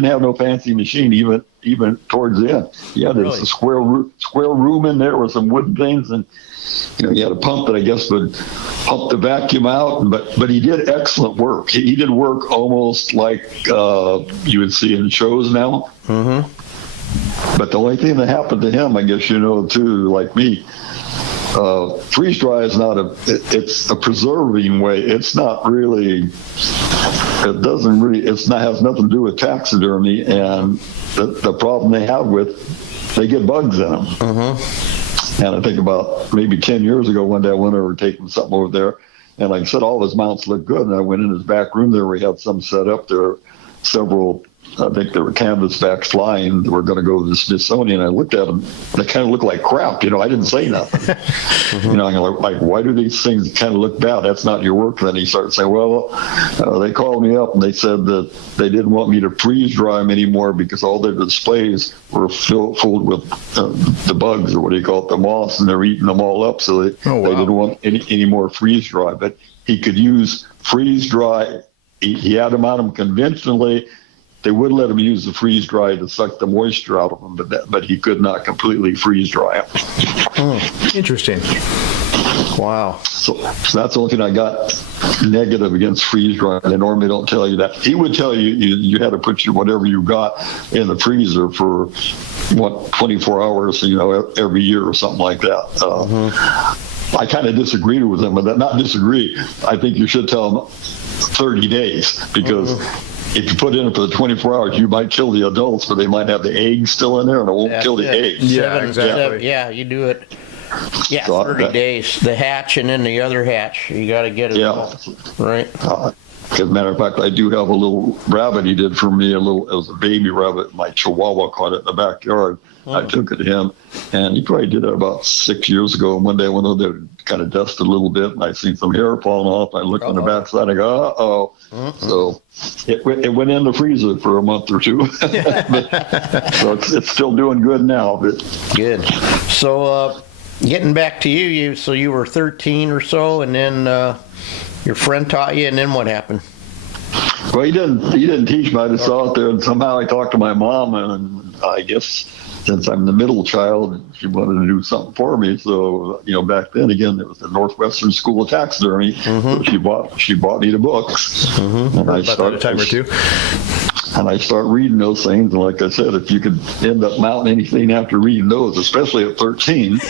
didn't have no fancy machine even towards the end. He had this square room in there with some wooden things, and he had a pump that I guess would pump the vacuum out. But he did excellent work. He did work almost like you would see in shows now. Mm-hmm. But the only thing that happened to him, I guess too, like me. Freeze dry is it's a preserving way. It's not really, has nothing to do with taxidermy, and the problem they have they get bugs in them. Mm-hmm. And I think about maybe 10 years ago, one day I went over taking something over there, and like I said, all his mounts looked good, and I went in his back room there where he had some set up there, several, I think there were canvasbacks flying that were going to go to the Smithsonian. I looked at them; they kind of looked like crap. I didn't say nothing. Mm-hmm. I'm like, why do these things kind of look bad? That's not your work. Then he started saying, well, they called me up and they said that they didn't want me to freeze dry them anymore because all their displays were filled with the bugs, or what do you call it, the moss, and they're eating them all up. So they didn't want any more freeze dry. But he could use freeze dry. He had them on them conventionally. They would let him use the freeze dry to suck the moisture out of them, but he could not completely freeze dry them. Interesting. Wow. So that's the only thing I got negative against freeze dry. They normally don't tell you that. He would tell you had to put whatever you got in the freezer for 24 hours, every year or something like that. I kind of disagreed with him, but not disagree. I think you should tell him 30 days because. If you put it in for the 24 hours, you might kill the adults, but they might have the eggs still in there, and it won't kill the eggs. Yeah, exactly. You do it. Yeah, so 30 days. The hatch and then the other hatch. You got to get it all. Right. As a matter of fact, I do have a little rabbit he did for me. It was a baby rabbit. My Chihuahua caught it in the backyard. I took it to him, and he probably did it about 6 years ago. And one day I went over there, kind of dusted a little bit, and I seen some hair falling off. I looked on the backside. I go, uh-oh. Mm-hmm. So it went in the freezer for a month or two. So it's still doing good now. But. Good. So getting back to you, so you were 13 or so, and then your friend taught you, and then what happened? Well, he didn't teach me. I just saw it there, and somehow I talked to my mom, and I guess since I'm the middle child, she wanted to do something for me. So, back then, again, there was the Northwestern School of Taxidermy. Mm-hmm. So she bought me the books. Mm-hmm. And I started a time or two. And I start reading those things. And like I said, if you could end up mounting anything after reading those, especially at 13,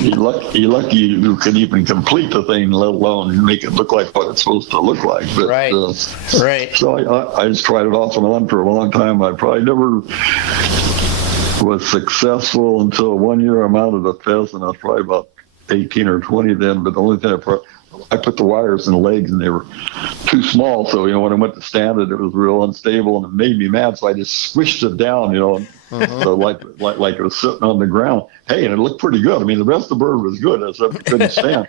you're lucky you can even complete the thing, let alone make it look like what it's supposed to look like. But, right. So I just tried it off and on for a long time. I probably never was successful until one year I mounted a pheasant. I was probably about 18 or 20 then, but the only thing I put the wires in the legs and they were too small. So, when I went to stand it, it was real unstable and it made me mad. So I just squished it down, so like it was sitting on the ground. Hey, and it looked pretty good. I mean, the rest of the bird was good, except it couldn't stand.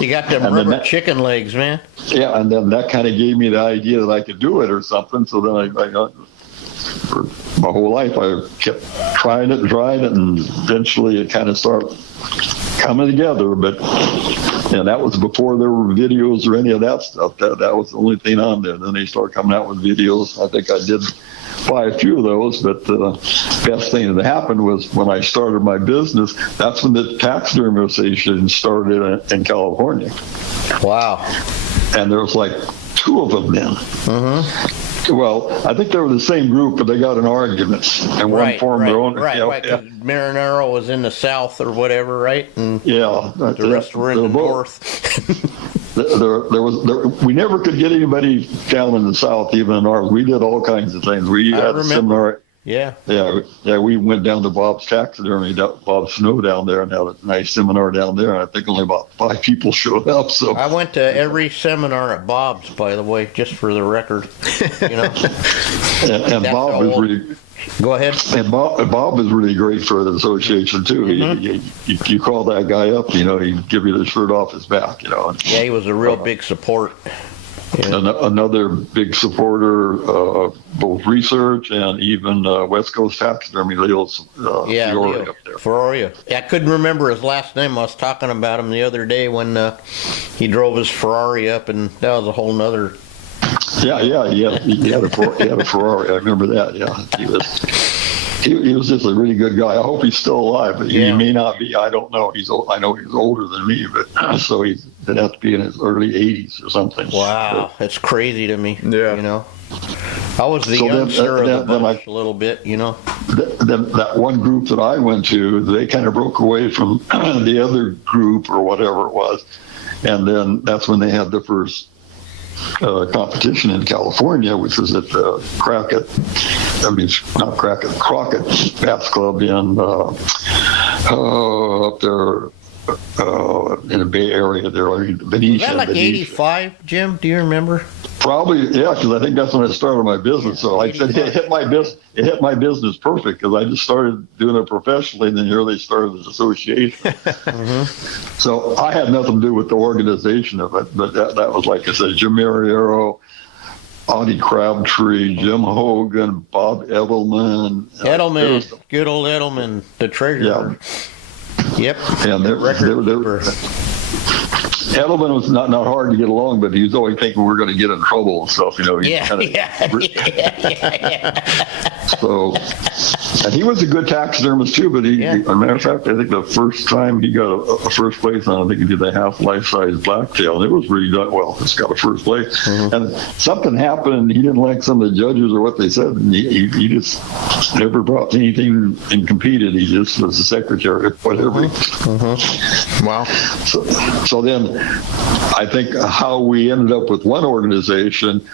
You got them rubber chicken legs, man. Yeah, and then that kind of gave me the idea that I could do it or something. So then I for my whole life, I kept trying it, and eventually it kind of started coming together. But that was before there were videos or any of that stuff. That was the only thing on there. Then they started coming out with videos. I think I did buy a few of those, but the best thing that happened was when I started my business, that's when the taxidermy association started in California. Wow. And there was like 2 of them then. Mm-hmm. Well, I think they were the same group, but they got in arguments, and one formed their own. Right. Marinero was in the south or whatever, right? And the rest were in the north. We never could get anybody down in the south, even in ours. We did all kinds of things. We had a seminar. Yeah. We went down to Bob's Taxidermy, Bob Snow down there, and had a nice seminar down there. And I think only about 5 people showed up. So I went to every seminar at Bob's, by the way, just for the record. And Bob was really. Go ahead. And Bob is really great for the association too. Mm-hmm. You call that guy up, he'd give you the shirt off his back. Yeah, he was a real big support. Yeah. Another big supporter of both research and even West Coast Taxidermy, Leo Fiore up there. Fiore. I couldn't remember his last name. I was talking about him the other day when he drove his Ferrari up, and that was a whole nother Yeah. He had a Ferrari. I remember that. Yeah, he was just a really good guy. I hope he's still alive, but he may not be. I don't know. I know he's older than me, but so he'd have to be in his early 80s or something. Wow, that's crazy to me. Yeah. You know, I was the youngster of the bunch a little bit. You know. Then that one group that I went to, they kind of broke away from the other group or whatever it was, and then that's when they had the first competition in California, which was at the Crockett Bass Club in up there in the Bay Area there, Benicia. Was that like 85, Jim? Do you remember? Probably, yeah, because I think that's when I started my business. So like I said, it hit my business perfect because I just started doing it professionally, and then here they started this association. So I had nothing to do with the organization of it, but that was, like I said, Jim Mariero, Audie Crabtree, Jim Hogan, Bob Edelman. Good old Edelman, the treasurer. Yeah. Yep. And Edelman was not hard to get along, but he was always thinking we were going to get in trouble and stuff, you know. So, and he was a good taxidermist too, but as a matter of fact, I think the first time he got a first place on, I think he did the half life-size blacktail, and it was really done well. It's got a first place. Mm-hmm. And something happened, and he didn't like some of the judges or what they said, and he just never brought anything and competed. He just was the secretary, whatever. Mm-hmm. Wow. So then I think how we ended up with one organization,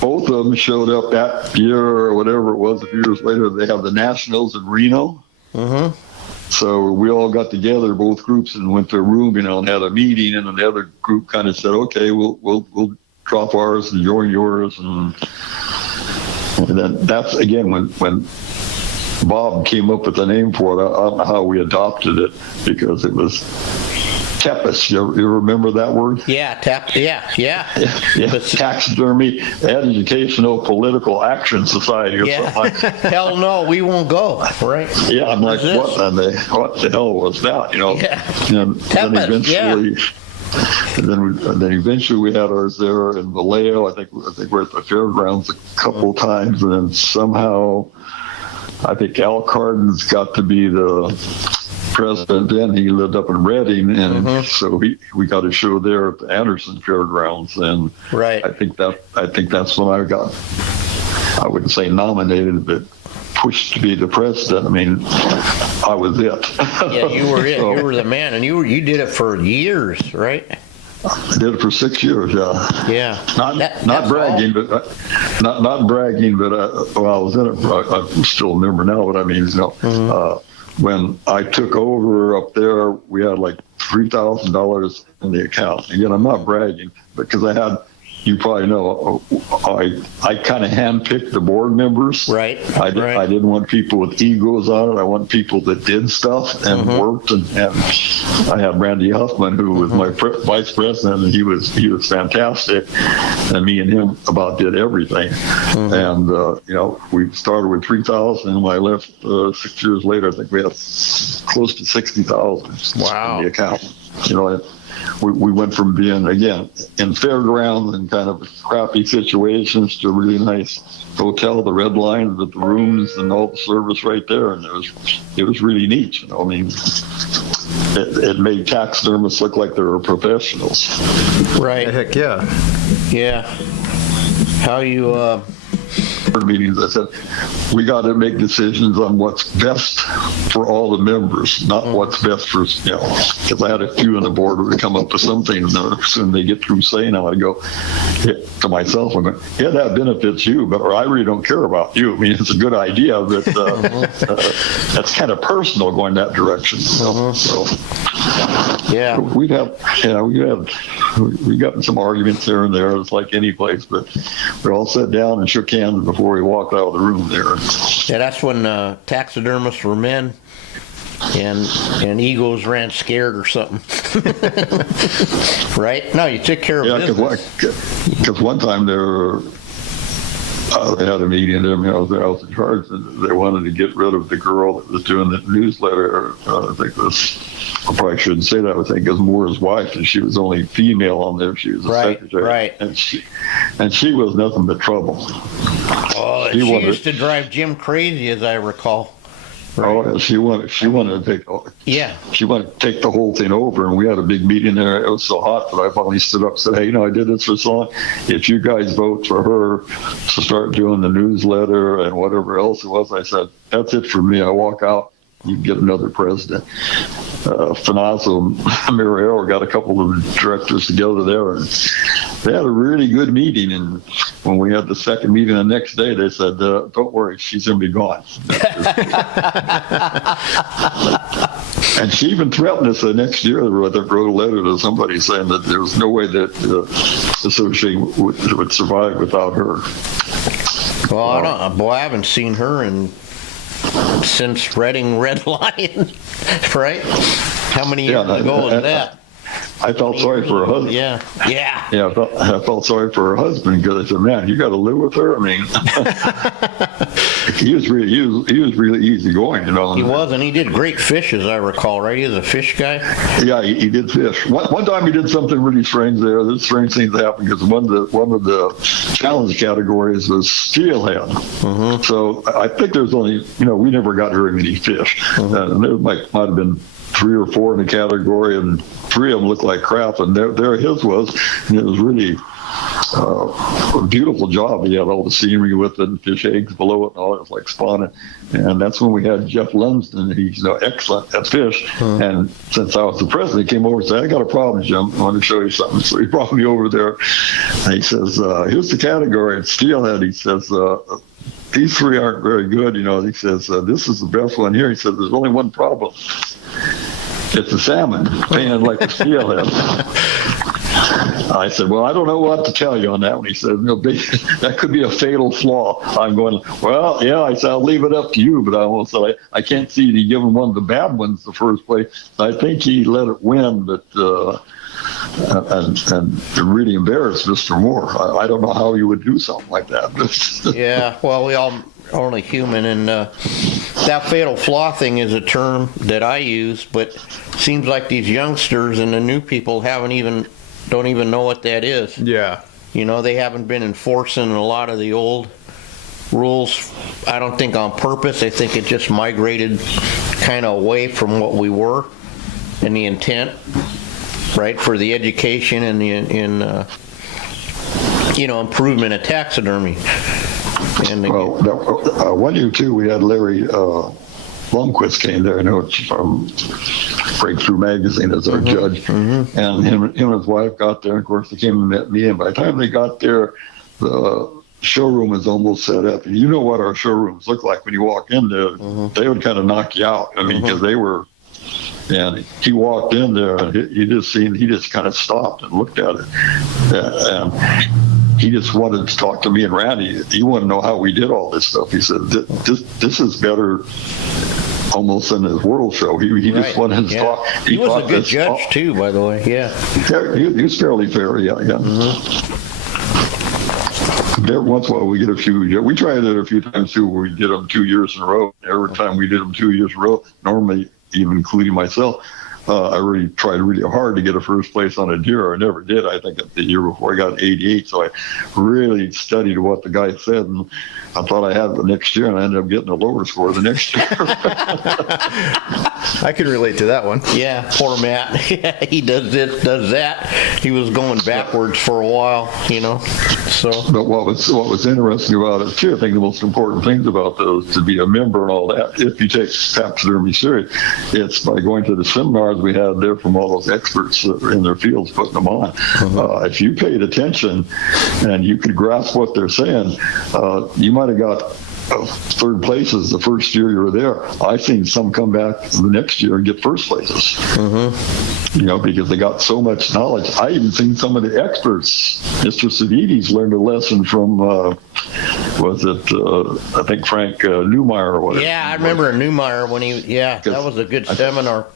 both of them showed up that year or whatever it was, a few years later. They have the Nationals in Reno. Mm-hmm. So we all got together, both groups, and went to a room, you know, and had a meeting. And then the other group kind of said, "Okay, we'll drop ours and join yours." And then that's again when Bob came up with the name for it. I don't know how we adopted it because it was TEPIS. You remember that word? Yeah, Taxidermy Educational Political Action Society or something like that. Hell no, we won't go. Right? Yeah, I'm like, what the hell was that? You know? Yeah. And then eventually, then eventually we had ours there in Vallejo. I think we're at the fairgrounds a couple times, and then somehow I think Al Carden's got to be the president then. He lived up in Redding, and so we got a show there at the Anderson Fairgrounds, and I think that's when I got, I wouldn't say nominated, but pushed to be the president. I mean, I was it. Yeah, you were it. So, you were the man, and you did it for years, right? I did it for 6 years. Yeah. Not bragging, but not bragging, but well, I was in it. I still remember now what I mean. You know. When I took over up there, we had like $3,000 in the account. Again, I'm not bragging, because I had, you probably know, I kind of handpicked the board members. Right. I didn't want people with egos on it. I want people that did stuff and worked. And I had Randy Huffman, who was my vice president, and he was fantastic. And me and him about did everything. And you know, we started with 3,000, and when I left 6 years later, I think we had close to 60,000 in the account. You know. We went from being, again, in fairgrounds and kind of crappy situations to a really nice hotel, the Red Line, with the rooms and all the service right there. And it was really neat. You know, I mean, it made taxidermists look like they were professionals. Right. Heck yeah. Yeah. How you... meetings, I said, we got to make decisions on what's best for all the members, not what's best for, you know, because I had a few on the board who would come up with something, and as soon as they get through saying, I would go to myself, I'm going, yeah, that benefits you, but I really don't care about you. I mean, it's a good idea, but that's kind of personal going that direction. So, yeah, we got some arguments here and there. It's like any place, but we all sat down and shook hands before we walked out of the room there. Yeah, that's when taxidermists were men and egos ran scared or something. Right? No, you took care of business. Because one time they had a meeting there. I mean, I was in charge, and they wanted to get rid of the girl that was doing the newsletter. I think I probably shouldn't say that. I think it was Moore's wife, and she was only female on there. She was a secretary. Right. And and she was nothing but trouble. Oh, she used to drive Jim crazy, as I recall. Oh, she wanted to take. Yeah. She wanted to take the whole thing over, and we had a big meeting there. It was so hot that I finally stood up and said, "Hey, I did this for so long. If you guys vote for her to start doing the newsletter and whatever else it was," I said, "That's it for me. I walk out. You can get another president." Finazzo Mirrero got a couple of directors together there, and they had a really good meeting. And when we had the second meeting the next day, they said, "Don't worry, she's going to be gone." And she even threatened us the next year. They wrote a letter to somebody saying that there was no way that the association would survive without her. Well, I haven't seen her since Reading Red Lion, right? How many years ago was that? I felt sorry for her husband. Yeah. I felt sorry for her husband because I said, "Man, you got to live with her." I mean, he was really easygoing, He was, and he did great fish, as I recall, right? He was a fish guy. Yeah, he did fish. One time he did something really strange there. This strange thing happened because one of the challenge categories was steelhead. Mm-hmm. So I think there's only, we never got very many fish, and there might have been 3 or 4 in the category, and 3 of them looked like crap, and there his was, and it was really a beautiful job. He had all the scenery with it, and fish eggs below it, and all. It was like spawning. And that's when we had Jeff Lunsden. He's excellent at fish. Mm-hmm. And since I was the president, he came over and said, "I got a problem, Jim. I want to show you something." So he brought me over there, and he says, "Here's the category at steelhead." He says, "These 3 aren't very good." He says, "This is the best one here." He said, "There's only one problem. It's a salmon, painted like a steelhead." I said, "Well, I don't know what to tell you on that one." He said, "That could be a fatal flaw." I'm going, "Well, yeah." I said, "I'll leave it up to you," but I can't see he given one of the bad ones the first place. I think he let it win, but and really embarrassed Mr. Moore. I don't know how he would do something like that. Yeah, well, we all only human, and that fatal flaw thing is a term that I use, but seems like these youngsters and the new people don't even know what that is. Yeah. They haven't been enforcing a lot of the old rules, I don't think on purpose. I think it just migrated kind of away from what we were and the intent, right, for the education and the improvement of taxidermy. And one year too, we had Larry Blomquist came there. It's from Breakthrough Magazine as our judge, and him and his wife got there. Of course, they came and met me, and by the time they got there, the showroom was almost set up. And you know what our showrooms look like when you walk in there. They would kind of knock you out. I mean, because they were. And he walked in there, and he just kind of stopped and looked at it. And he just wanted to talk to me and Randy. He wanted to know how we did all this stuff. He said, "This is better almost than his world show." He just wanted to talk. He was a good judge too, by the way. Yeah. He was fairly fair. Yeah. Every once in a while we get a few. We tried it a few times too, where we did them 2 years in a row. Every time we did them 2 years in a row, normally, even including myself, I really tried really hard to get a first place on a deer. I never did. I think the year before I got 88, so I really studied what the guy said, and I thought I had it the next year, and I ended up getting a lower score the next year. I can relate to that one. Yeah, poor Matt. He does that. He was going backwards for a while, So. But what was interesting about it too, I think the most important things about those, to be a member and all that, if you take taxidermy serious, it's by going to the seminars we had there from all those experts in their fields putting them on. If you paid attention and you could grasp what they're saying, you might have got third places the first year you were there. I've seen some come back the next year and get first places. Because they got so much knowledge. I even seen some of the experts. Mr. Savides learned a lesson from, I think Frank Newmeyer or whatever. Yeah, I remember Newmeyer when that was a good seminar.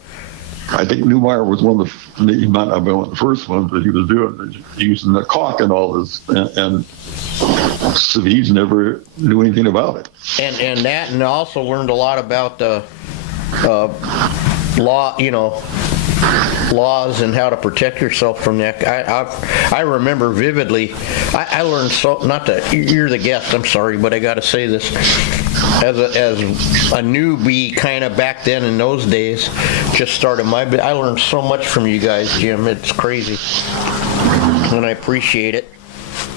I think Newmeyer was one of he might not have been one of the first ones, but he was using the caulk and all this, and Savides never knew anything about it. And also learned a lot about the law, laws and how to protect yourself from that. I remember vividly. I learned so. Not that you're the guest. I'm sorry, but I got to say this. As a newbie, kind of back then in those days, just started I learned so much from you guys, Jim. It's crazy, and I appreciate it.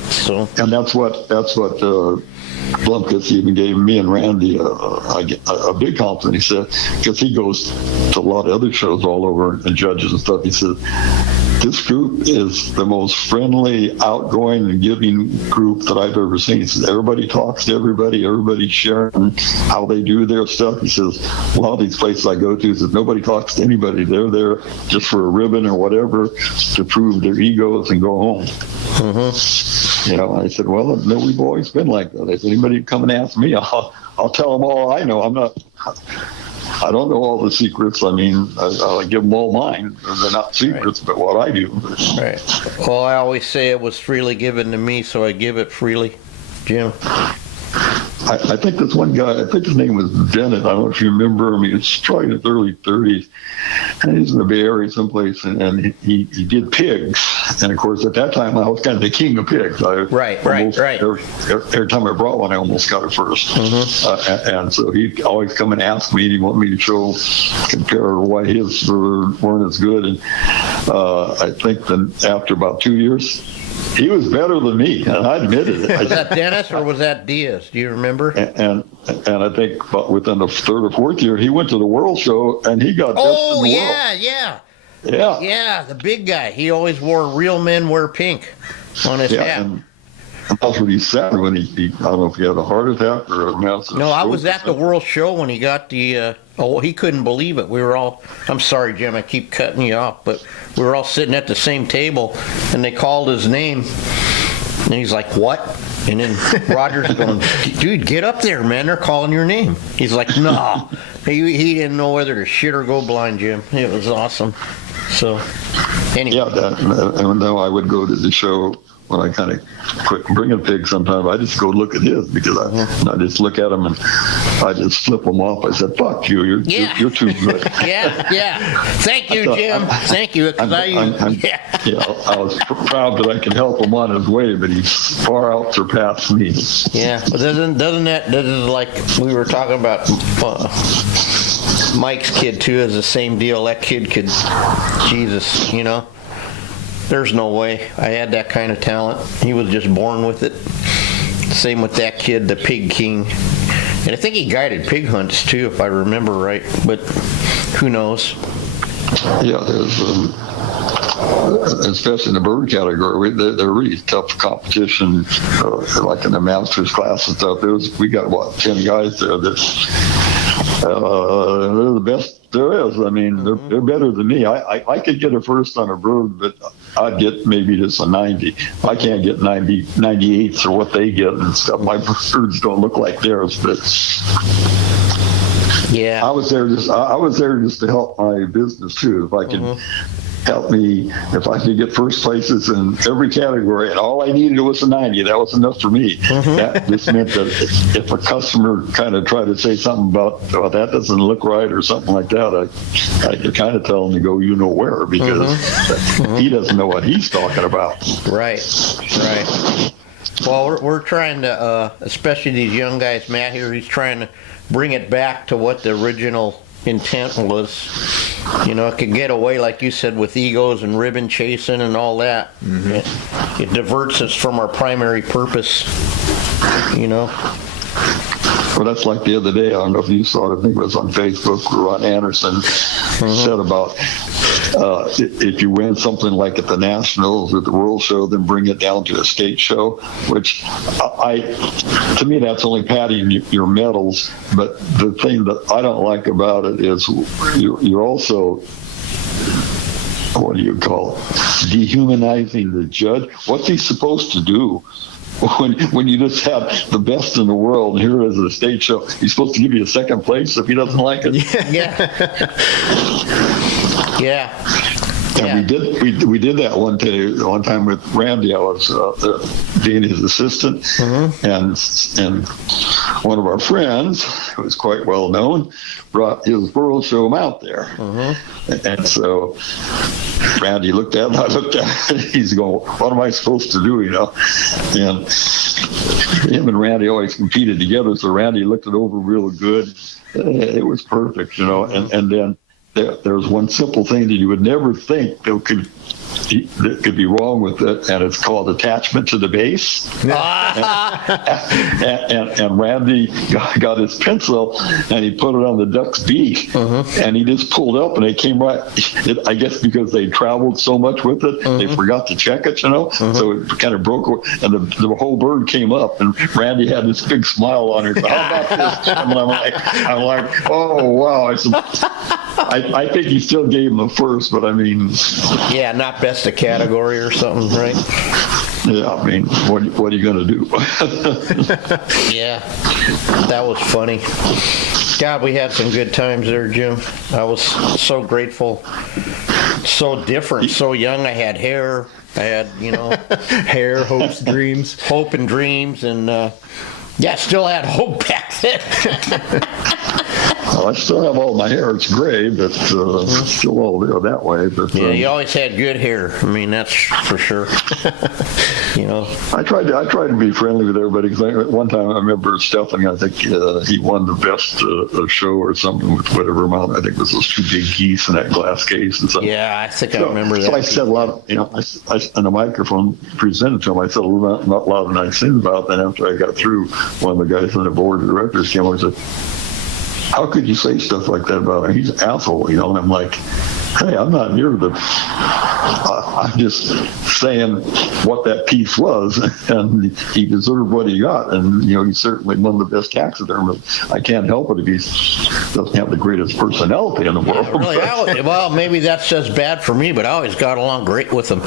So. And that's what Blumkus even gave me and Randy a big compliment. He said, because he goes to a lot of other shows all over and judges and stuff. He said, this group is the most friendly, outgoing, and giving group that I've ever seen. He says, everybody talks to everybody, everybody's sharing how they do their stuff. He says, a lot of these places I go to, he says, nobody talks to anybody. They're there just for a ribbon or whatever to prove their egos and go home. Mm-hmm. You know, I said, well, no, we've always been like that. I said, anybody come and ask me, I'll tell them all I know. I don't know all the secrets. I mean, I'll give them all mine. They're not secrets, right. But what I do. Right. Well, I always say it was freely given to me, so I give it freely, Jim. I think this one guy, I think his name was Bennett. I don't know if you remember him. He was probably in his early 30s. And he's in the Bay Area someplace, and he did pigs. And, of course, at that time, I was kind of the king of pigs. Right. Every time I brought one, I almost got it first. Mm-hmm. And so he'd always come and ask me, and he wanted me to compare why his weren't as good. And I think then after about 2 years, he was better than me, and I admitted it. Was that Dennis or was that Diaz? Do you remember? And I think about within the third or fourth year, he went to the World Show, and he got best in the world. Yeah, the big guy. He always wore "Real Men Wear Pink" on his hat. And that's what he said when he I don't know if he had a heart attack or a massive No, I was at the World Show when he got the. He couldn't believe it. We were all. I'm sorry, Jim. I keep cutting you off, but we were all sitting at the same table, and they called his name, and he's like, "What?" And then Roger's going, "Dude, get up there, man. They're calling your name." He's like, "No." He didn't know whether to shit or go blind, Jim. It was awesome. So, anyway. Yeah, and then I would go to the show when I kind of quit bringing pigs sometimes. I just go look at his because I just look at them and I just flip them off. I said, fuck you, you're too good. Yeah. Thank you, Jim. Thank you. I was proud that I could help him on his way, but he's far out surpassed me. Yeah, but doesn't that is like we were talking about Mike's kid too is the same deal. That kid could, Jesus, you know. There's no way I had that kind of talent. He was just born with it. Same with that kid, the Pig King. And I think he guided pig hunts too, if I remember right. But who knows? Yeah, there's, especially in the bird category, they're really tough competition. Like in the master's class and stuff, we got 10 guys there that they're the best there is. I mean, they're better than me. I could get a first on a bird, but I'd get maybe just a 90. I can't get 98s or what they get and stuff. My birds don't look like theirs, but yeah, I was there just to help my business too. If I could help me, if I could get first places in every category, and all I needed was a 90, that was enough for me. That just meant that if a customer kind of tried to say something about, oh, that doesn't look right or something like that, I could kind of tell him to go, you know where, because he doesn't know what he's talking about. Right. Well, we're trying to, especially these young guys, Matt here, he's trying to bring it back to what the original intent was. You know, it could get away, like you said, with egos and ribbon chasing and all that. It diverts us from our primary purpose, you know. Well, that's like the other day, I don't know if you saw it, I think it was on Facebook, where Ron Anderson said about if you win something like at the Nationals or the World Show, then bring it down to a state show, which to me, that's only padding your medals. But the thing that I don't like about it is you're also, what do you call it, dehumanizing the judge. What's he supposed to do? When you just have the best in the world, and here is a state show, he's supposed to give you a second place if he doesn't like it. Yeah. And we did that one time with Randy. I was being his assistant, and one of our friends, who was quite well known, brought his world show out there. And so Randy looked at it, I looked at it, he's going, what am I supposed to do, And him and Randy always competed together, so Randy looked it over real good. It was perfect, and then there was one simple thing that you would never think that could be wrong with it, and it's called attachment to the base. and Randy got his pencil and he put it on the duck's beak, and he just pulled up and it came right. I guess because they traveled so much with it, they forgot to check it, so it kind of broke, and the whole bird came up, and Randy had this big smile on her. How about this? And I'm like, oh wow! I think he still gave him the first, but I mean, yeah, not best of category or something, right? Yeah, I mean, what are you going to do? Yeah, that was funny. God, we had some good times there, Jim. I was so grateful. So different, so young. I had hair. I had, hair, hopes, dreams. Hope and dreams, and still had hope back then. Well, I still have all my hair. It's gray, but still all there that way. But you always had good hair. I mean, that's for sure. I tried to be friendly with everybody. Because one time I remember Stephanie. I think he won the best show or something with whatever amount. I think it was those two big geese in that glass case and stuff. Yeah, I think I remember that. So I said a lot of, I on the microphone presented to him. I said a lot of nice things about that. After I got through, one of the guys on the board of directors came over and said, how could you say stuff like that about him? He's an asshole, And I'm like, hey, I'm not here I'm just saying what that piece was, and he deserved what he got. And, he's certainly one of the best taxidermists. I can't help it if he doesn't have the greatest personality in the world. Yeah, really? Well, maybe that's just bad for me, but I always got along great with him.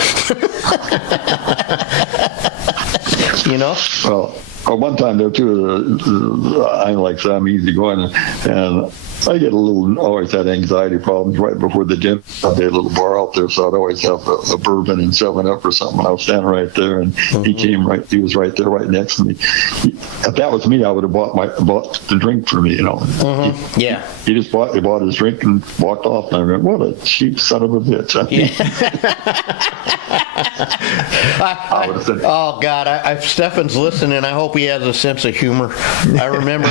Well, one time there too, I'm easygoing, and I get always had anxiety problems right before the gym. I had a little bar out there, so I'd always have a bourbon and 7-Up or something. I was standing right there, and he was right there, right next to me. If that was me, I would have bought the drink for me, He just bought his drink and walked off, and I went, what a cheap son of a bitch. I would have said, oh God, if Stefan's listening, I hope he has a sense of humor. I remember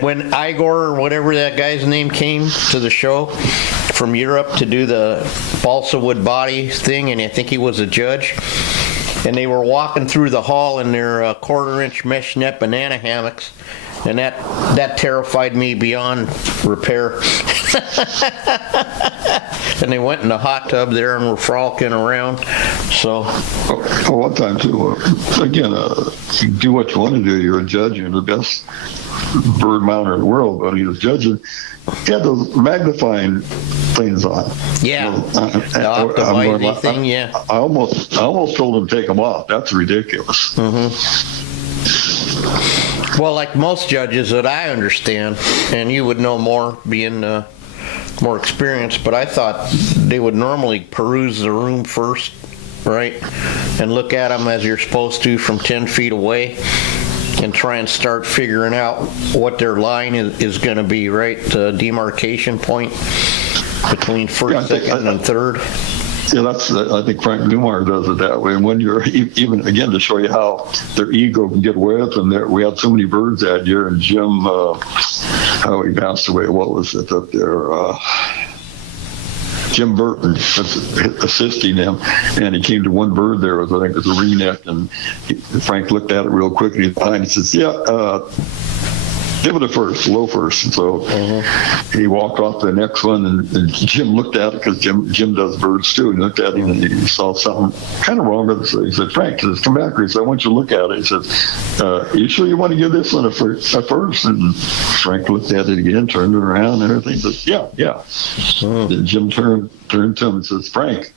when Igor or whatever that guy's name came to the show from Europe to do the balsa wood body thing, and I think he was a judge, and they were walking through the hall in their 1/4-inch mesh net banana hammocks, and that terrified me beyond repair. And they went in the hot tub there and were frolicking around. So, one time too. Again, you do what you want to do. You're a judge. You're the best bird mounter in the world. But he was judging. He had those magnifying things on. Yeah. The optimizing thing. Yeah. I almost told him to take them off. That's ridiculous. Well, like most judges that I understand, and you would know more being more experienced, but I thought they would normally peruse the room first, right? And look at them as you're supposed to from 10 feet away and try and start figuring out what their line is going to be, right? The demarcation point between first, second, and third. Yeah, I think Frank Newmeyer does it that way. And when you're even, again, to show you how their ego can get away with them, we had so many birds that year, and Jim, how he passed away, what was it up there? Jim Burton assisting him, and he came to one bird there, I think it was a ringneck, and Frank looked at it real quick, and he says, give it a first, low first. And so he walked off to the next one, and Jim looked at it, because Jim does birds too. He looked at him, and he saw something kind of wrong with it. So he said, Frank, he says, come back here. He said, I want you to look at it. He says, you sure you want to give this one a first? And Frank looked at it again, turned it around and everything. He says, yeah. Then Jim turned to him and says, Frank,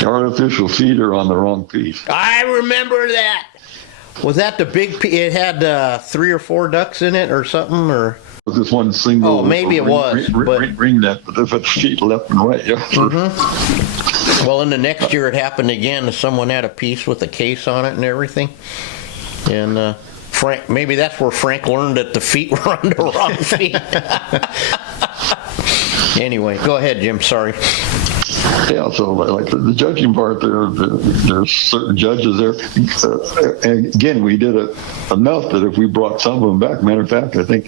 the artificial feeder on the wrong piece. I remember that. Was that the big? It had 3 or 4 ducks in it, or something, or was this one single. Oh, maybe it was, ring neck, but the feet left and right. Yeah. Well, in the next year it happened again. Someone had a piece with a case on it and everything. And Frank, maybe that's where Frank learned that the feet were on the wrong feet. Anyway, go ahead, Jim. Sorry. Yeah, so like the judging part, there's certain judges there. And again, we did it enough that if we brought some of them back, matter of fact, I think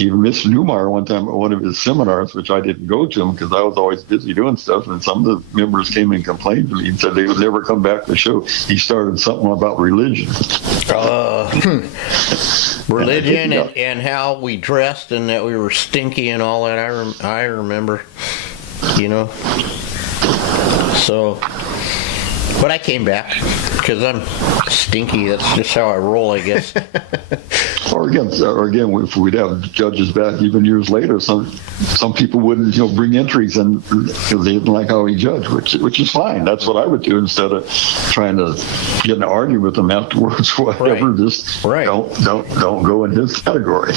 even Mr. Newmeyer one time at one of his seminars, which I didn't go to him because I was always busy doing stuff, and some of the members came and complained to me and said they would never come back to the show. He started something about religion. Religion and how we dressed and that we were stinky and all that. I remember, So, but I came back because I'm stinky. That's just how I roll, I guess. Or again, if we'd have judges back even years later, some people wouldn't, bring entries in because they didn't like how he judged, which is fine. That's what I would do instead of trying to get in an argument with them afterwards. Whatever, just don't go in his category.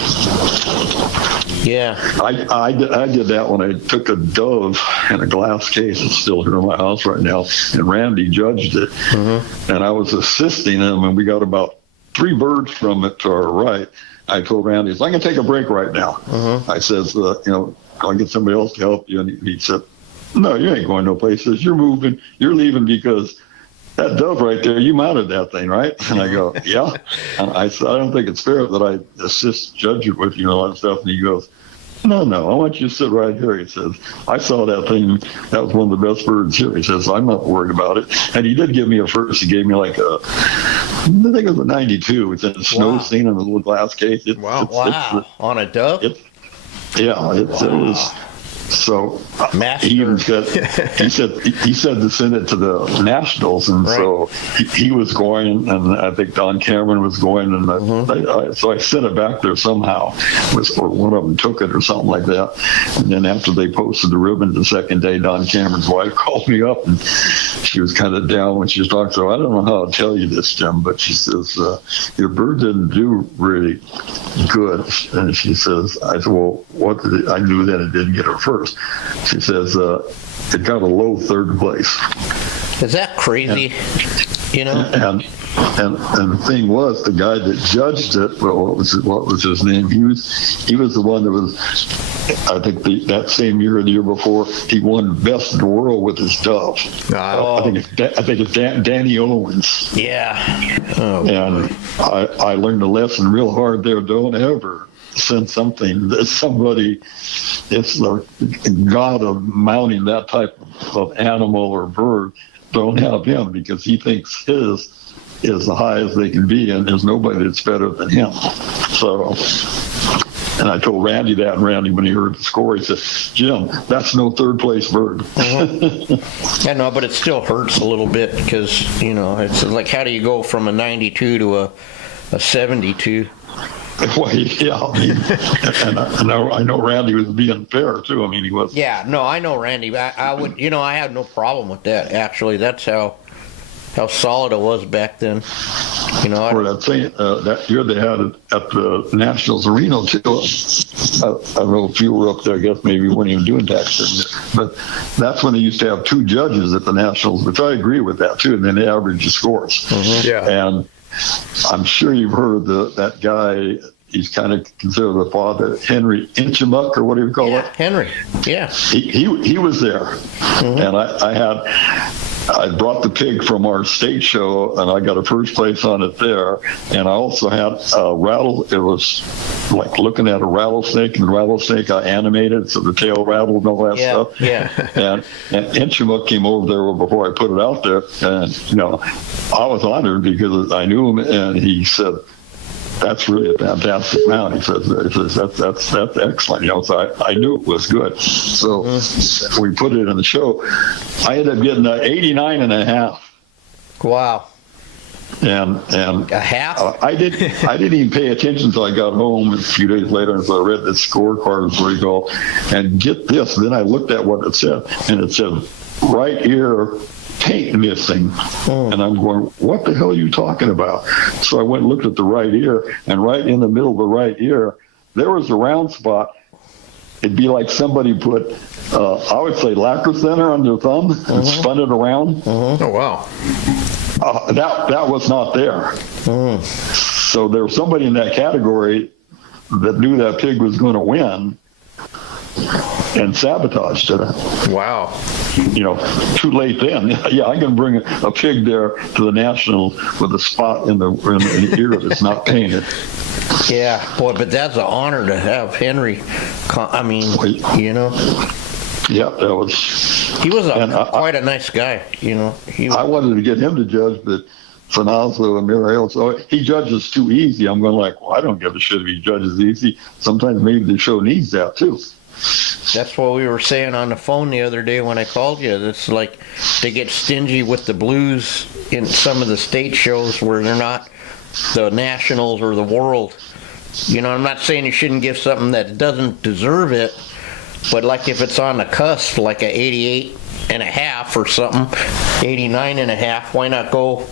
Yeah, I did that when I took a dove in a glass case. It's still here in my house right now, and Randy judged it, and I was assisting him, and we got about 3 birds from it to our right. I told Randy, I'm going to take a break right now. I says, I'll get somebody else to help you. And he said, no, you ain't going no place. He says, you're moving, you're leaving because that dove right there, you mounted that thing, right? And I go, yeah. And I said, I don't think it's fair that I assist judge it with you and all that stuff. And he goes, no, I want you to sit right here. He says, I saw that thing. That was one of the best birds here. He says, I'm not worried about it. And he did give me a first. He gave me I think it was a 92. It's in a snow scene in a little glass case. On a dove? It was. So he even said he said to send it to the Nationals, and so he was going, and I think Don Cameron was going, and so I sent it back there somehow, or one of them took it or something like that. And then after they posted the ribbon the second day, Don Cameron's wife called me up, and she was kind of down when she was talking. So I don't know how to tell you this, Jim, but she says your bird didn't do really good, and she says, I said, well, what did it? I knew that it didn't get her first. She says it got a low 3rd place. Is that crazy? And the thing was, the guy that judged it, what was his name? He was the one that was, I think that same year or the year before, he won best in the world with his dove. I think it's Danny Owens. Yeah. And I learned a lesson real hard there. Don't ever send something that somebody, it's the god of mounting that type of animal or bird. Don't have him because he thinks his is the highest they can be, and there's nobody that's better than him. So, and I told Randy that, and Randy, when he heard the score, he said, Jim, that's no 3rd place bird. I know, but it still hurts a little bit because, it's like, how do you go from a 92 to a 72? Well, yeah, and I know Randy was being fair too. I mean, he was. Yeah, no, I know Randy. I would, I had no problem with that. Actually, that's how solid it was back then. Or that year they had it at the Nationals Arena too. I don't know if you were up there. I guess maybe you weren't even doing taxing, but that's when they used to have 2 judges at the Nationals, which I agree with that too. And then they average the scores. Yeah. And I'm sure you've heard that guy. He's kind of considered the father, Henry Inchmuck, or what do you call it? Henry. Yeah. He was there, and I brought the pig from our state show, and I got a first place on it there. And I also had a rattle. It was like looking at a rattlesnake, and the rattlesnake I animated, so the tail rattled and all that stuff. Yeah. And Inchmuck came over there before I put it out there, and I was honored because I knew him, and he said, that's really a fantastic mount. He says that's excellent. So I knew it was good. So we put it in the show. I ended up getting 89.5. Wow. And a half. I didn't even pay attention until I got home a few days later, and so I read the scorecard as well. And get this, then I looked at what it said, and it said right ear paint missing. And I'm going, what the hell are you talking about? So I went and looked at the right ear, and right in the middle of the right ear, there was a round spot. It'd be like somebody put, I would say, lacquer thinner on their thumb and spun it around. Oh, wow. That was not there. So there was somebody in that category that knew that pig was going to win and sabotaged it. Wow. Too late then. Yeah, I can bring a pig there to the National with a spot in the ear that's not painted. Yeah, boy, but that's an honor to have Henry. Yeah, that was. He was quite a nice guy, I wanted to get him to judge, but Finazzo and Muriel, so he judges too easy. I'm going well, I don't give a shit if he judges easy. Sometimes maybe the show needs that too. That's what we were saying on the phone the other day when I called you. It's like they get stingy with the blues in some of the state shows where they're not the nationals or the world. I'm not saying you shouldn't give something that doesn't deserve it, but like if it's on the cusp, like a 88.5 or something, 89.5, why not go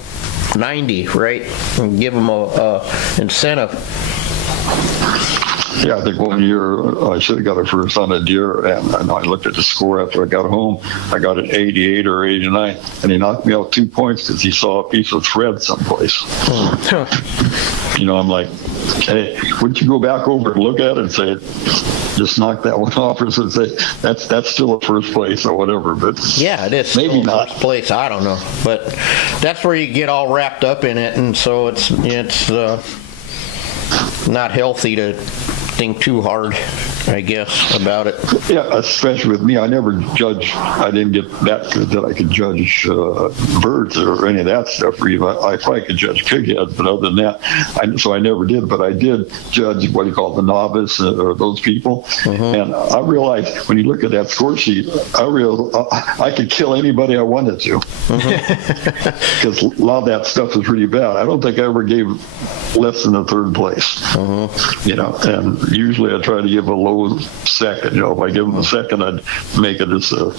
90, right? And give them a incentive. Yeah, I think one year I should have got it first on a deer, and I looked at the score after I got home. I got it 88 or 89, and he knocked me out 2 points because he saw a piece of thread someplace. I'm like, hey, wouldn't you go back over and look at it and say, just knock that one off, or say that's still a first place or whatever? But yeah, it is maybe still not first place. I don't know, but that's where you get all wrapped up in it, and so it's not healthy to think too hard, I guess, about it. Yeah, especially with me, I never judge. I didn't get that good that I could judge birds or any of that stuff. Or even I probably could judge pig heads, but other than that, so I never did. But I did judge what you call the novice or those people. And I realized when you look at that score sheet, I could kill anybody I wanted to, because a lot of that stuff is really bad. I don't think I ever gave less than a third place. And usually I try to give a low second. If I give them a second, I'd make it as a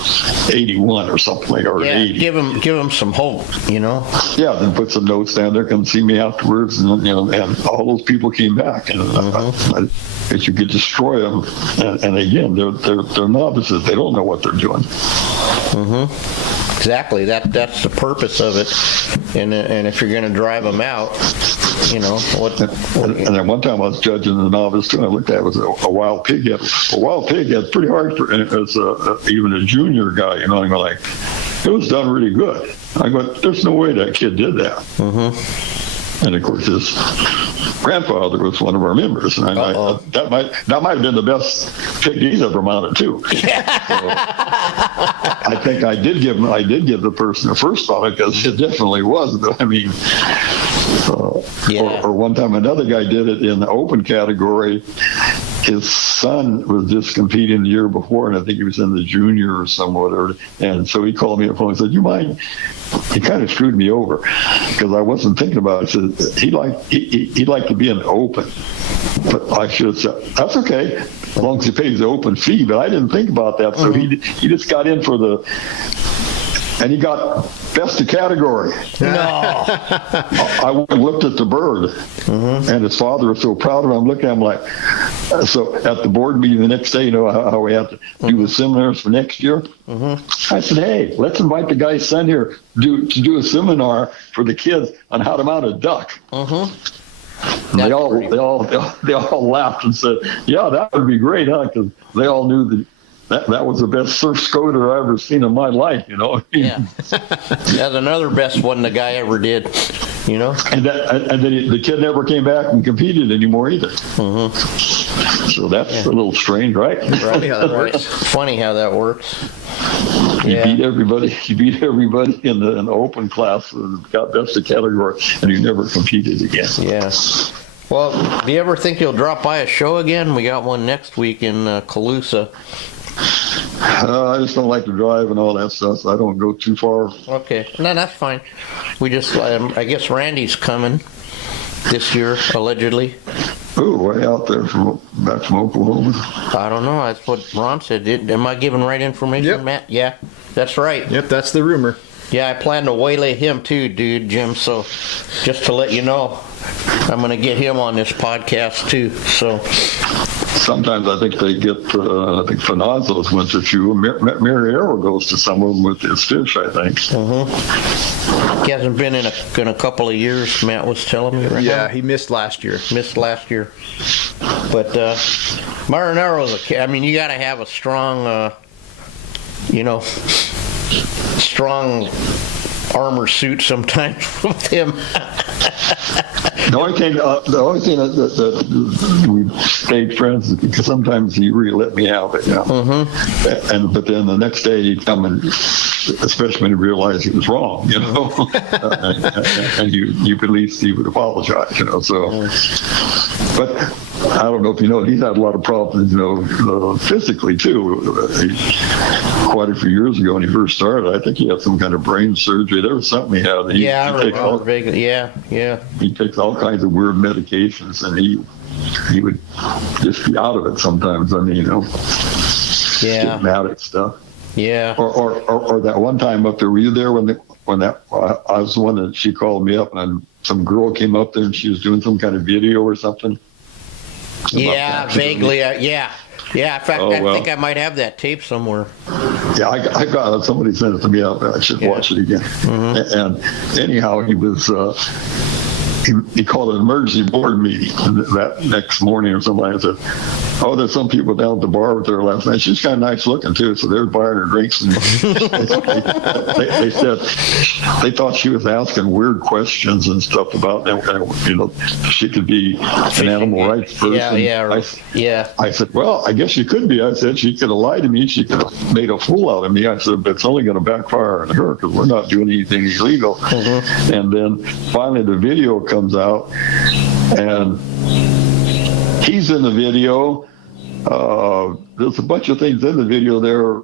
81 or something, or 80. Give them some hope. Yeah, then put some notes down there. Come see me afterwards, and and all those people came back, and that you could destroy them. And again, they're novices. They don't know what they're doing. Exactly. That's the purpose of it. And if you're going to drive them out, what? And then one time I was judging the novice too. I looked at it, was a wild pig head. A wild pig head's pretty hard for as even a junior guy. I'm like, it was done really good. I go, there's no way that kid did that. And of course, his grandfather was one of our members, and that might have been the best pig he's ever mounted too. So I think I did give the person a first thought, because it definitely was. I mean, or one time another guy did it in the open category. His son was just competing the year before, and I think he was in the junior or somewhat. And so he called me on the phone and said, "You mind?" He kind of screwed me over because I wasn't thinking about it. He said he'd like to be in the open, but I should have said, "That's okay, as long as he pays the open fee." But I didn't think about that, so he just got in for and he got best of category. No. I looked at the bird, and his father was so proud of him. I'm looking at him like, so at the board meeting the next day, how we have to do the seminars for next year? I said, hey, let's invite the guy's son here to do a seminar for the kids on how to mount a duck. They all laughed and said, yeah, that would be great, huh? Because they all knew that was the best surf scooter I ever seen in my life, Yeah, that's another best one the guy ever did, And then the kid never came back and competed anymore either. So that's a little strange, right? Funny how that works. Funny how that works. You beat everybody. You beat everybody in the open class and got best of category, and you never competed again. Yeah. Well, do you ever think you'll drop by a show again? We got one next week in Calusa. I just don't like to drive and all that stuff, so I don't go too far. Okay. No, that's fine. We just, I guess Randy's coming this year, allegedly. Oh, way out there back from Oklahoma. I don't know. That's what Ron said. Am I giving right information, Yep. Matt? Yeah, that's right. Yep, that's the rumor. Yeah, I plan to waylay him too, Jim. So just to let you know, I'm going to get him on this podcast too. So sometimes I think they get, I think Finazzo's went to a few. Mary Arrow goes to some of them with his fish, I think. He hasn't been in a couple of years, Matt was telling me. Right Yeah, now. he missed last year. But Marinaro's I mean, you got to have a strong, strong armor suit sometimes with him. The only thing that we stayed friends is because sometimes he really let me have it, but then the next day he'd come and, especially when he realized he was wrong, and you at least he would apologize, So, but I don't know if you know, he's had a lot of problems, physically too. Quite a few years ago when he first started, I think he had some kind of brain surgery. There was something he had. I remember vaguely. Yeah. He takes all kinds of weird medications, and he would just be out of it sometimes. I mean, get mad at stuff. Yeah. Or that one time up there, were you there when I was the one that she called me up, and some girl came up there and she was doing some kind of video or something? Yeah, vaguely. Yeah. In fact, I think I might have that tape somewhere. Yeah, I got it. Somebody sent it to me. I should watch it again. And anyhow, he was. He called an emergency board meeting that next morning or something. I said, "Oh, there's some people down at the bar with her last night. She's kind of nice looking too." So they're buying her drinks, and they said they thought she was asking weird questions and stuff about she could be an animal rights person. I said, "Well, I guess she could be." I said, "She could have lied to me. She could have made a fool out of me." I said, "But it's only going to backfire on her because we're not doing anything illegal." And then finally, the video comes out, and he's in the video. There's a bunch of things in the video. They're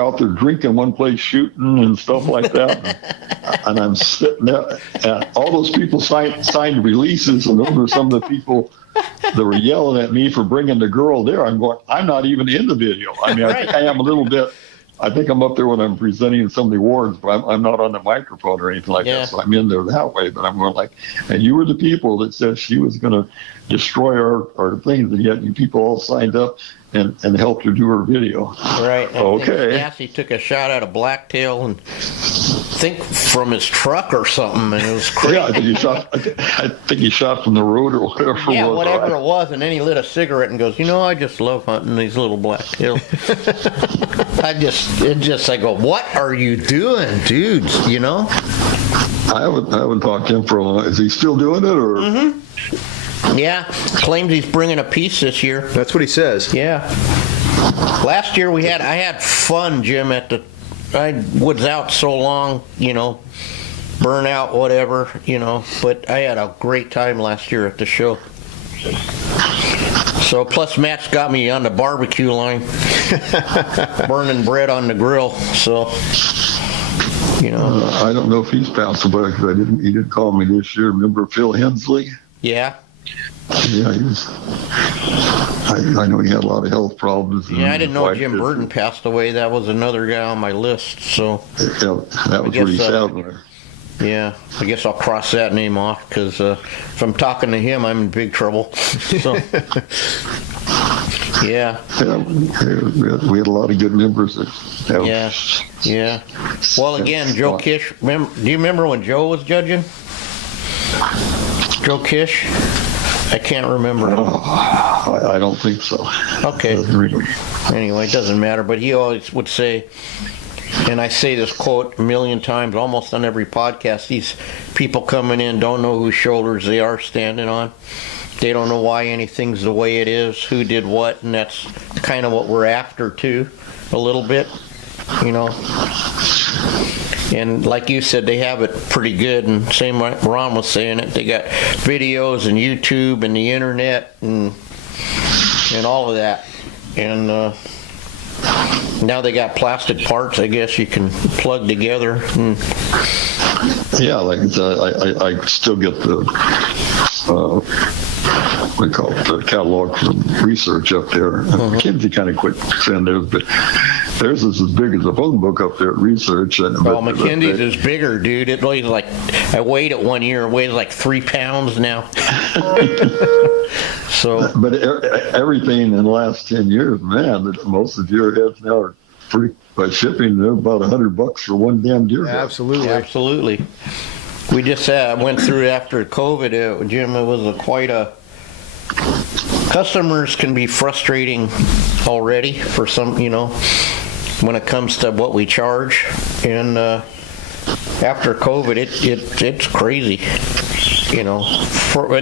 out there drinking one place, shooting and stuff like that. And I'm sitting there, and all those people signed releases, and those were some of the people that were yelling at me for bringing the girl there. I'm going, I'm not even in the video. I mean, I think I am a little bit. I think I'm up there when I'm presenting some of the awards, but I'm not on the microphone or anything like that. So I'm in there that way. But I'm going like, and you were the people that said she was going to destroy our things, and yet you people all signed up and helped her do her video. Right. Okay. Nasty took a shot at a blacktail, and I think from his truck or something, and it was crazy. Yeah, I think he shot from the road or whatever. Yeah, whatever it was, and then he lit a cigarette and goes, I just love hunting these little blacktails. I go, what are you doing, dudes? I haven't talked to him for a long. Is he still doing it or? Yeah, claims he's bringing a piece this year. That's what he says. Yeah. Last year I had fun, Jim. I was out so long, burnout, whatever, But I had a great time last year at the show. So plus Matt's got me on the barbecue line, burning bread on the grill. So. I don't know if he's passed away because he didn't call me this year. Remember Phil Hensley? Yeah. Yeah, I know he had a lot of health problems. Yeah, I didn't know Jim Burton passed away. That was another guy on my list. So that was pretty sad. Yeah, I guess I'll cross that name off because if I'm talking to him, I'm in big trouble. So, yeah. We had a lot of good members. Yeah. Well, again, Joe Kish. Do you remember when Joe was judging? Joe Kish? I can't remember. I don't think so. Okay. Anyway, it doesn't matter. But he always would say, and I say this quote a million times, almost on every podcast, these people coming in don't know whose shoulders they are standing on. They don't know why anything's the way it is, who did what, and that's kind of what we're after, too, a little bit, And like you said, they have it pretty good, and same like Ron was saying it, they got videos and YouTube and the internet and all of that. And now they got plastic parts, I guess you can plug together. Yeah, like I still get the we call it the catalog from research up there. McKinsey kind of quit sending theirs, but theirs is as big as a phone book up there at research. Well, McKinsey's is bigger, dude. It weighs like, I weighed it one year. It weighs like 3 pounds now. So, but everything in the last 10 years, man, most of deer heads now are free by shipping. They're about $100 for one damn deer head. Absolutely. We just went through after COVID, Jim. It was quite a. Customers can be frustrating already for some, when it comes to what we charge, and after COVID, it's crazy,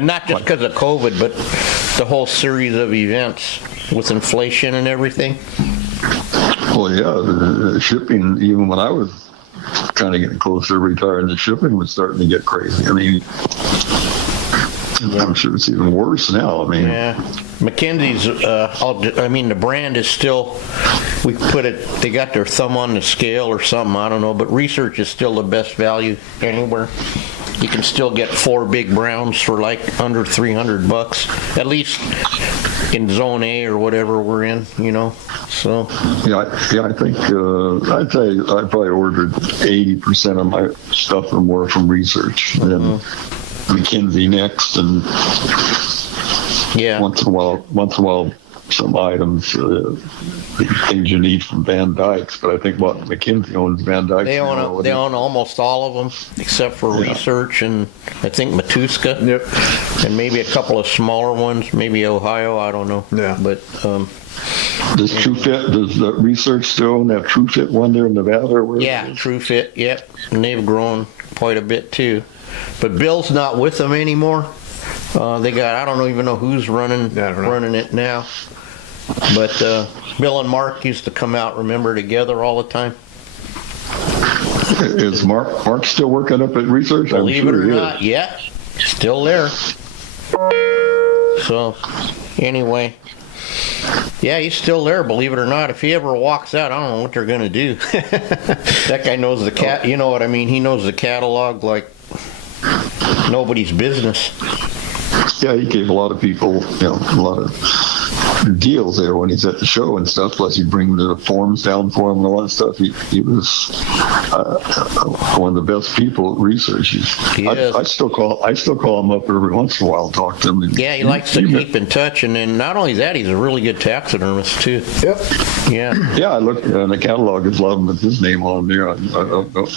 not just because of COVID, but the whole series of events with inflation and everything. Well, yeah, the shipping, even when I was kind of getting closer to retiring, the shipping was starting to get crazy. I mean, I'm sure it's even worse now. I mean, yeah, McKinsey's. The brand is still. They got their thumb on the scale or something. I don't know, but research is still the best value anywhere. You can still get 4 big browns for like under $300, at least in Zone A or whatever we're in. So. Yeah, I think I'd say I probably ordered 80% of my stuff or more from research, and then McKinsey next, and once in a while some items, things you need from Van Dyke's. But I think McKinsey owns Van Dyke's. They own almost all of them except for research, and I think Matuska. Yep. And maybe a couple of smaller ones, maybe Ohio. I don't know. Yeah. But. Does the research still own that TrueFit one there in Nevada? Or yeah, TrueFit. Yep, and they've grown quite a bit too. But Bill's not with them anymore. They got, I don't even know who's running it now. But Bill and Mark used to come out, remember, together all the time. Is Mark still working up at research? Believe it or not, yeah, still there. So, anyway. Yeah, he's still there, believe it or not. If he ever walks out, I don't know what they're going to do. That guy knows the cat, you know what I mean? He knows the catalog like nobody's business. Yeah, he gave a lot of people, a lot of deals there when he's at the show and stuff. Plus, he'd bring the forms down for him and all that stuff. He was one of the best people at research. I still call him up every once in a while, talk to him. Yeah, he likes to keep in touch, and then not only that, he's a really good taxidermist too. Yep. Yeah. Yeah, I looked in the catalog. There's a lot of them with his name on there. I don't know if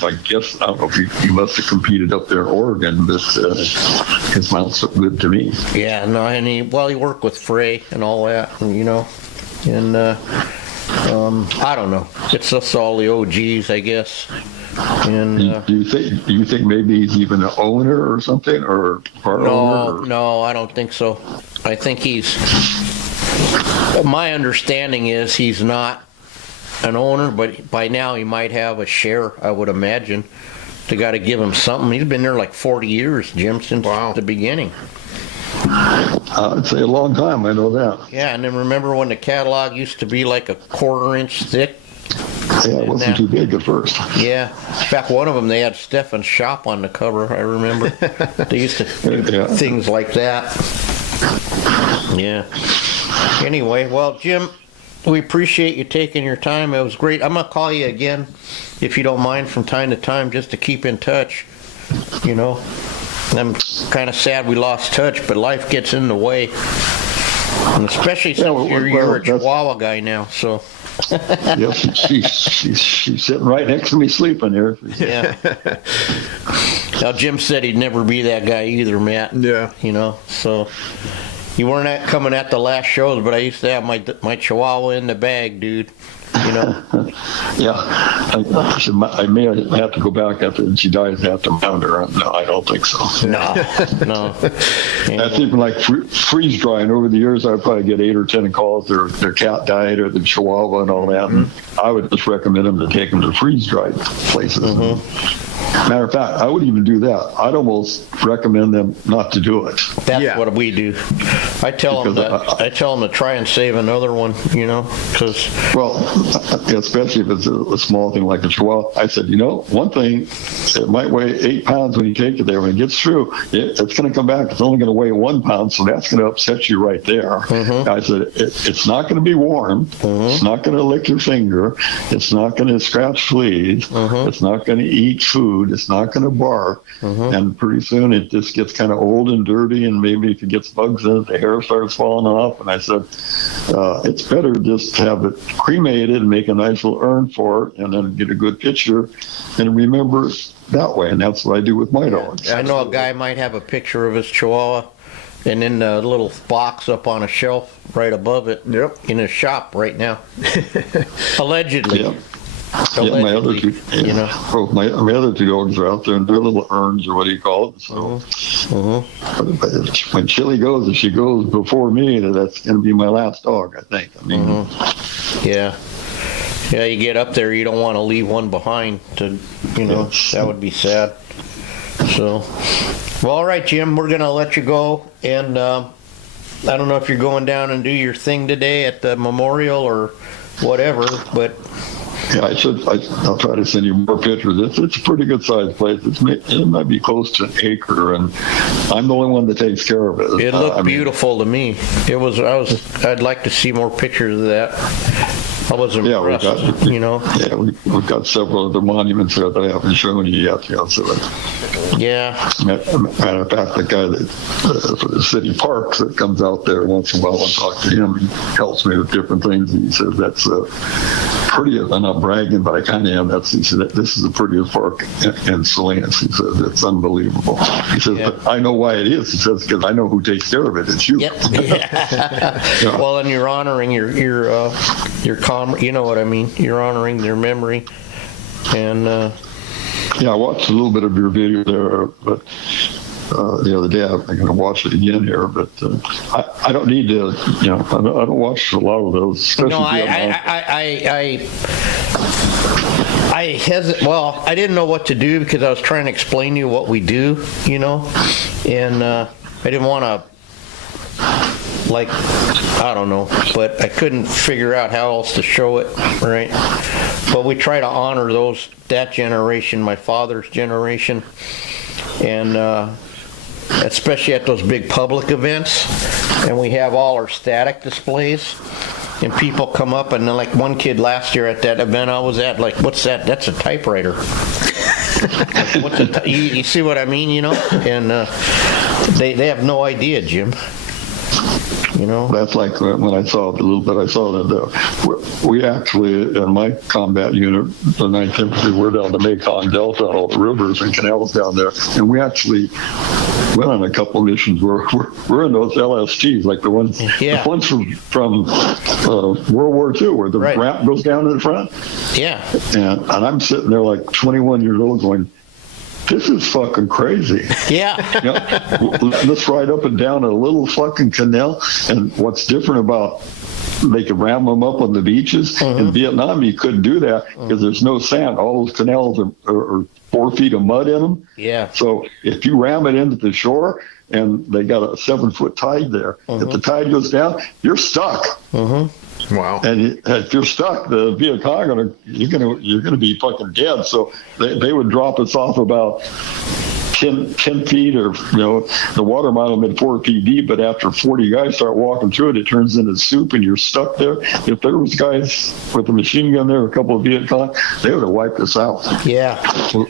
he must have competed up there in Oregon, but his mouth's look good to me. Yeah, no, and he worked with Frey and all that, and I don't know. It's just all the OGs, I guess. And do you think maybe he's even an owner or something, or part owner? No, I don't think so. I think my understanding is he's not an owner, but by now he might have a share, I would imagine. They got to give him something. He's been there like 40 years, Jim, since the beginning. I'd say a long time, I know that. Yeah, and then remember when the catalog used to be like a 1/4 inch thick? Yeah, it wasn't too big at first. Yeah. In fact, one of them, they had Stefan's shop on the cover, I remember. They used to do things like that. Yeah. Anyway, well, Jim, we appreciate you taking your time. It was great. I'm going to call you again, if you don't mind, from time to time, just to keep in touch. I'm kind of sad we lost touch, but life gets in the way. And especially since you're a Chihuahua guy now, so... Yes, she's sitting right next to me sleeping here. Yeah. Now, Jim said he'd never be that guy either, Matt. Yeah. So you weren't coming at the last shows, but I used to have my Chihuahua in the bag, dude. Yeah, I may have to go back after she dies. Have to mount her. No, I don't think so. No. That's even like freeze drying. Over the years, I'd probably get 8 or 10 calls. Their cat died, or the Chihuahua and all that. And I would just recommend them to take them to freeze dried places. Matter of fact, I wouldn't even do that. I'd almost recommend them not to do it. That's what we do. I tell them to try and save another one, because. Well, especially if it's a small thing like a chihuahua. I said, one thing, it might weigh 8 pounds when you take it there. When it gets through, it's going to come back. It's only going to weigh 1 pound, so that's going to upset you right there. I said, it's not going to be warm. It's not going to lick your finger. It's not going to scratch fleas. It's not going to eat food. It's not going to bark. And pretty soon it just gets kind of old and dirty, and maybe if it gets bugs in it, the hair starts falling off. And I said, it's better just to have it cremated and make a nice little urn for it, and then get a good picture and remember it that way. And that's what I do with my dogs. I know a guy might have a picture of his Chihuahua and in a little box up on a shelf right above it in his shop right now. Allegedly. Yeah. Yeah, my other two, my other two dogs are out there in their little urns, or what do you call it? So, but when Chili goes, if she goes before me, that's going to be my last dog, I think. I mean, yeah, you get up there, you don't want to leave one behind. That would be sad. So, well, all right, Jim, we're going to let you go, and I don't know if you're going down and do your thing today at the memorial or whatever, but. Yeah, I'll try to send you more pictures. It's a pretty good sized place. It might be close to an acre, and I'm the only one that takes care of it. It looked beautiful to me. I'd like to see more pictures of that. I was impressed. We've got several other monuments there that I haven't shown you yet. Matter of fact, the guy for the city parks that comes out there once in a while and talk to him, he helps me with different things. And he says that's pretty. I'm not bragging, but I kind of am. He said this is the prettiest park in Salinas. He says it's unbelievable. He says, but I know why it is. He says because I know who takes care of it. It's you. Well, and you're honoring your you know what I mean. You're honoring their memory, and I watched a little bit of your video there, but the other day I'm going to watch it again here. But I don't need to, I don't watch a lot of those. No, I hesitate. Well, I didn't know what to do because I was trying to explain to you what we do, and I didn't want to. I don't know, but I couldn't figure out how else to show it, right? But we try to honor that generation, my father's generation, and especially at those big public events, and we have all our static displays, and people come up, and then like one kid last year at that event I was at, like, what's that? That's a typewriter. You see what I mean, And they have no idea, Jim. That's like when I saw the little bit I saw that we actually, in my combat unit, the 9th Infantry, we're down the Mekong Delta, all the rivers and canals down there, and we actually went on a couple missions where we're in those LSTs, like the ones from World War II, where the ramp goes down to the front. Yeah. And I'm sitting there like 21 years old going, this is fucking crazy. Yeah. Let's ride up and down a little fucking canal. And what's different about they could ram them up on the beaches. In Vietnam, you couldn't do that because there's no sand. All those canals are 4 feet of mud in them. Yeah. So if you ram it into the shore, and they got a 7-foot tide there, if the tide goes down, you're stuck. Wow. And if you're stuck, the Viet Cong you're gonna be fucking dead. So they would drop us off about 10 feet, or the water might have been 4 feet deep, but after 40 guys start walking through it, it turns into soup, and you're stuck there. If there was guys with a machine gun there, a couple of Viet Cong, they would have wiped us out. Yeah.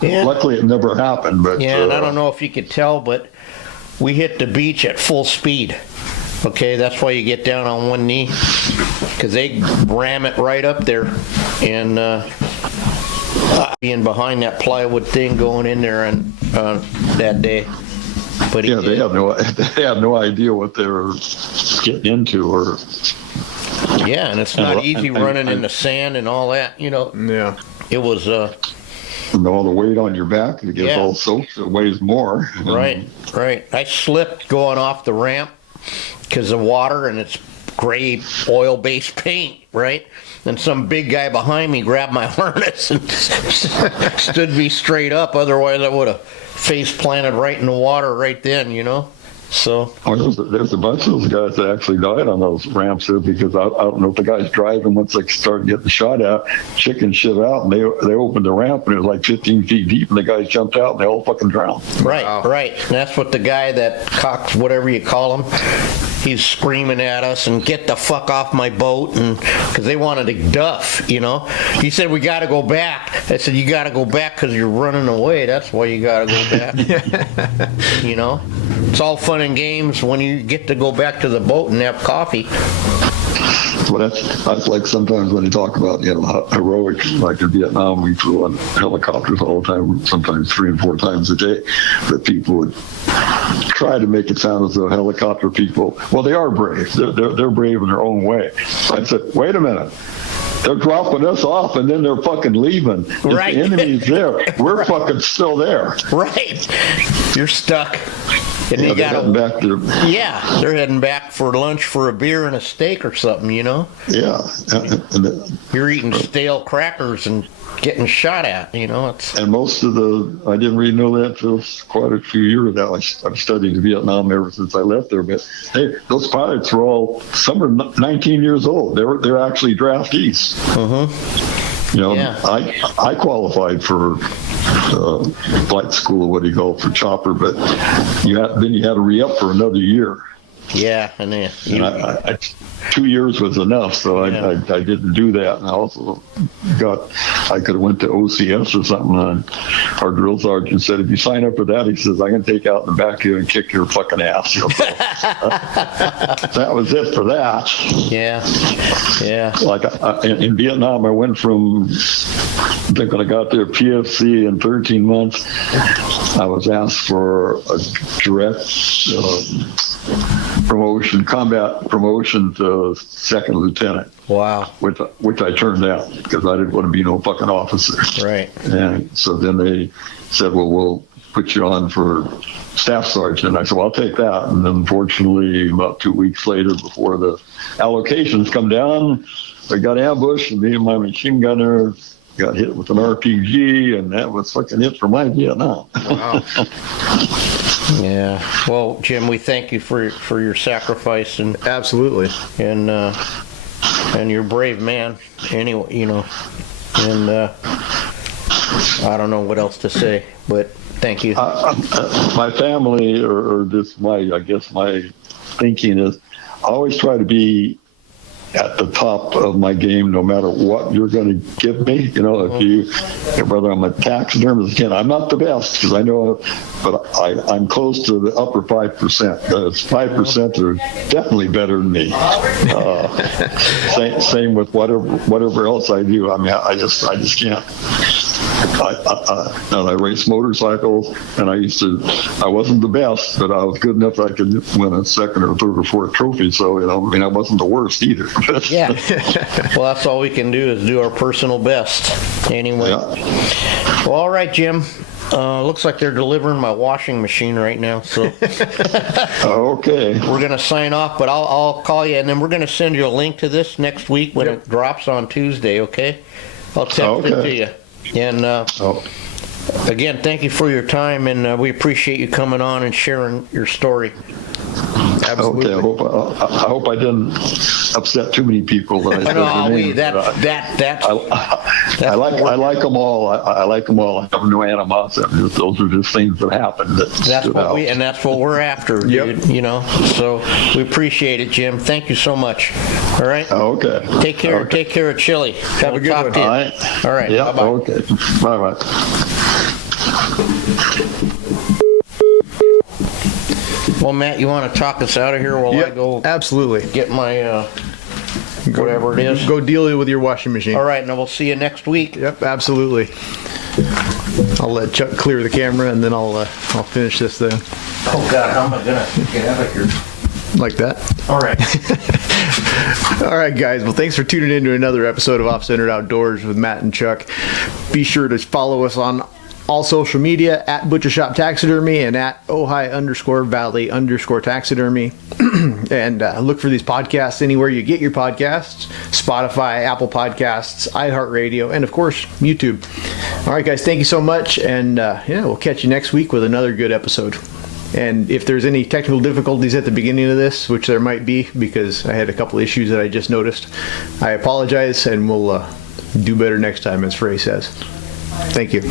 Luckily, it never happened. But and I don't know if you could tell, but we hit the beach at full speed. Okay, that's why you get down on one knee, because they ram it right up there, and being behind that plywood thing going in there and that day. But they have no idea what they were getting into, or and it's not easy running in the sand and all that, Yeah, it was and all the weight on your back, it gets all soaked, it weighs more. Right. I slipped going off the ramp because of water, and it's gray oil-based paint, right? And some big guy behind me grabbed my harness and stood me straight up. Otherwise, I would have face planted right in the water right then, So there's a bunch of those guys that actually died on those ramps there because I don't know if the guy's driving once they started getting shot at, chicken shit out, and they opened the ramp and it was like 15 feet deep, and the guys jumped out and they all fucking drowned. Right. And that's what the guy that Cox, whatever you call him, he's screaming at us and get the fuck off my boat, and because they wanted to duff, He said, we got to go back. I said, you got to go back because you're running away. That's why you got to go back. It's all fun and games when you get to go back to the boat and have coffee. Well, that's like sometimes when you talk about heroic, like in Vietnam, we flew on helicopters all the time, sometimes 3 and 4 times a day. But people would try to make it sound as though helicopter people, well, they are brave. They're brave in their own way. I said, wait a minute. They're dropping us off and then they're fucking leaving. Right. If the enemy's there, we're fucking still there. Right. You're stuck. And they're heading back there. Yeah, they're heading back for lunch for a beer and a steak or something, Yeah. You're eating stale crackers and getting shot at, It's... And most of I didn't really know that until quite a few years now. I've studied Vietnam ever since I left there. But hey, those pilots were some are 19 years old. They're actually draftees. I qualified for flight school, for chopper, but then you had to re-up for another year. Yeah, and I 2 years was enough, so I didn't do that. And I also I could have went to OCS or something. And our drill sergeant said, if you sign up for that, he says, I can take out in the back of you and kick your fucking ass. So, that was it for that. Yeah. Like in Vietnam, I went from, I think when I got there, PFC in 13 months, I was asked for a direct combat promotion to second lieutenant. Wow. Which I turned down because I didn't want to be no fucking officer. Right. And so then they said, well, we'll put you on for staff sergeant. I said, well, I'll take that. And then unfortunately, about 2 weeks later, before the allocations come down, I got ambushed, and me and my machine gunner got hit with an RPG, and that was fucking it for my Vietnam. Wow. Yeah. Well, Jim, we thank you for your sacrifice and absolutely, and you're a brave man. Anyway, and I don't know what else to say, but thank you. My family, or just my thinking is, I always try to be at the top of my game, no matter what you're going to give me. Whether I'm a taxidermist, again, I'm not the best because I know, but I'm close to the upper 5%. The 5% are definitely better than me. Same with whatever else I do. I mean, I just can't. I raced motorcycles, and I wasn't the best, but I was good enough that I could win a second or third or fourth trophy. So, I wasn't the worst either. Yeah. Well, that's all we can do is do our personal best. Anyway. Yeah. Well, all right, Jim. Looks like they're delivering my washing machine right now. So. Okay. We're going to sign off, but I'll call you, and then we're going to send you a link to this next week when it drops on Tuesday, okay? I'll text it to you. And again, thank you for your time, and we appreciate you coming on and sharing your story. Absolutely. Okay, I hope I didn't upset too many people. I like them all. I like them all. I have no animosity. Those are just things that happen. That's what we're after, dude. Yep. So we appreciate it, Jim. Thank you so much. All right. Okay. Take care. Okay. Take care of Chili. Have a good one. All right. Yeah. Bye-bye. Okay. Bye-bye. Well, Matt, you want to talk us out of here while I go? Absolutely. Get my whatever it is. Go deal with your washing machine. All right, and we'll see you next week. Yep, absolutely. I'll let Chuck clear the camera, and then I'll finish this then. Oh God, how am I gonna get out of here? Like that. All right. All right, guys. Well, thanks for tuning in to another episode of Off-Centered Outdoors with Matt and Chuck. Be sure to follow us on all social media at Butcher Shop Taxidermy and at Ojai_Valley_Taxidermy. And look for these podcasts anywhere you get your podcasts: Spotify, Apple Podcasts, iHeartRadio, and of course, YouTube. All right, guys. Thank you so much. And we'll catch you next week with another good episode. And if there's any technical difficulties at the beginning of this, which there might be because I had a couple issues that I just noticed, I apologize, and we'll do better next time, as Frey says. Thank you.